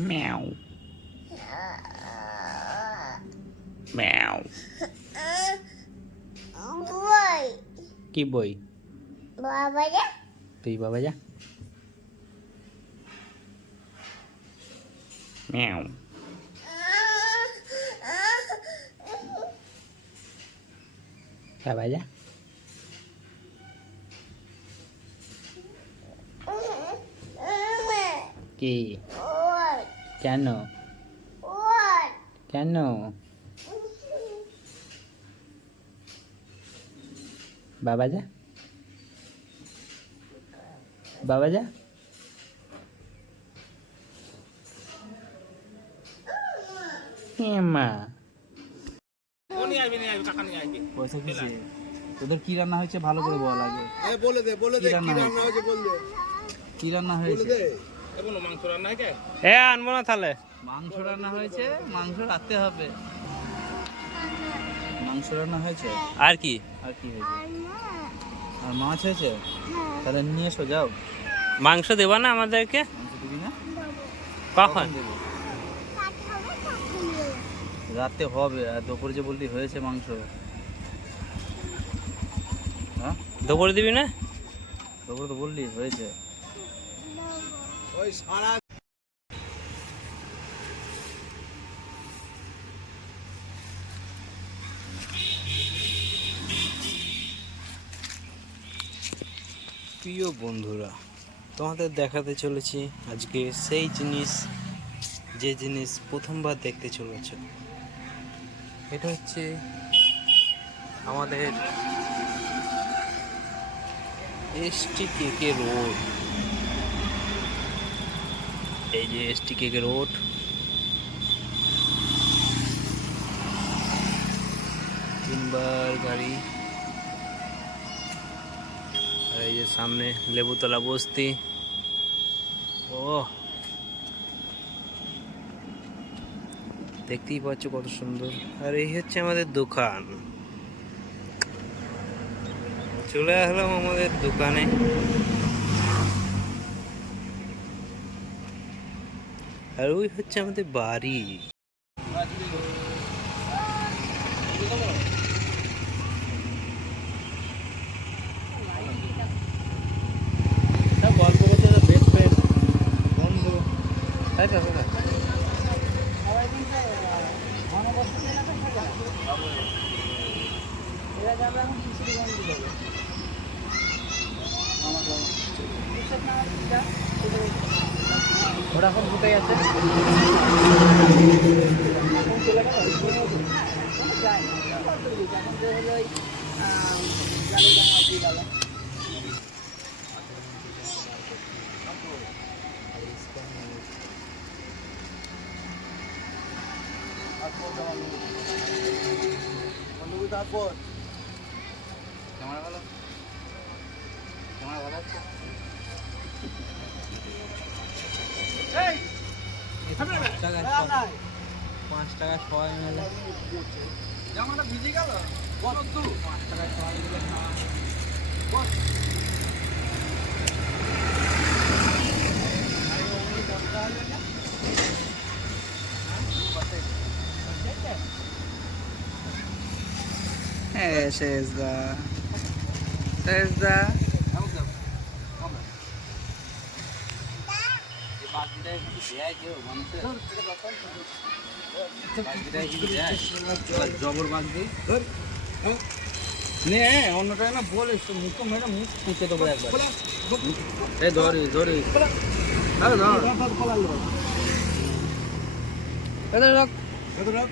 ম্যাও ম্যাও বই কি বই বাবা যা তুই বাবা যা ম্যাও বাবা যা কি ওই কেন? কেন? বাবা যা। বাবা যা। মা। পয়সা কিসে তোদের কি রান্না হয়েছে? ভালো করে বল আগে। বলে দে বলে দে কি কি রান্না হয়েছে? বল দে। কি রান্না বলে হয়েছে? দে এ আনব না তাহলে। মাংস রান্না হয়েছে মাংস রাখতে হবে। মাংস রান্না হয়েছে? আর কি? আর কি হয়েছে? আর মাছ হয়েছে? তাহলে নিয়ে এসো যাও। মাংস দেবা না আমাদেরকে? মাংস কখন? রাতে হবে আর দুপুরে যে বললি হয়েছে মাংস। হ্যাঁ? দুপুরে দিবি না? দুপুরে তো বললি হয়েছে। প্রিয় বন্ধুরা, তোমাদের দেখাতে চলেছি আজকে সেই জিনিস, যে জিনিস প্রথমবার দেখতে চলেছ। এটা হচ্ছে আমাদের এসটি কেকে রোড এই যে এসটি কেকে রোড তিনবার গাড়ি। আর এই যে সামনে লেবুতলা বস্তি। ও। দেখতেই পাচ্ছ কত সুন্দর। আর এই হচ্ছে আমাদের দোকান। চলে আসলাম আমাদের দোকানে। আর ওই হচ্ছে আমাদের বাড়ি। গল্প করতে বেস্ট ফ্রেন্ড বন্ধু তাই তো এখন কোথায় আছে। তারপর ক্যামেরা ভালো? ক্যামেরা ভালো আছে? পাঁচ টাকা পাঁচ টাকা সবাই মেলে জামাটা ভিজে গেল বল তু পাঁচ টাকা সবাই মিলে খাওয়া হ্যাঁ শেষদা জবর বাগ দিই নে অন্যটা না বলিস তো মুখ মেরে মুখ পুঁচে দেবো একবার। এই ধরি ধরি। আরে ধর। রাখ রাখ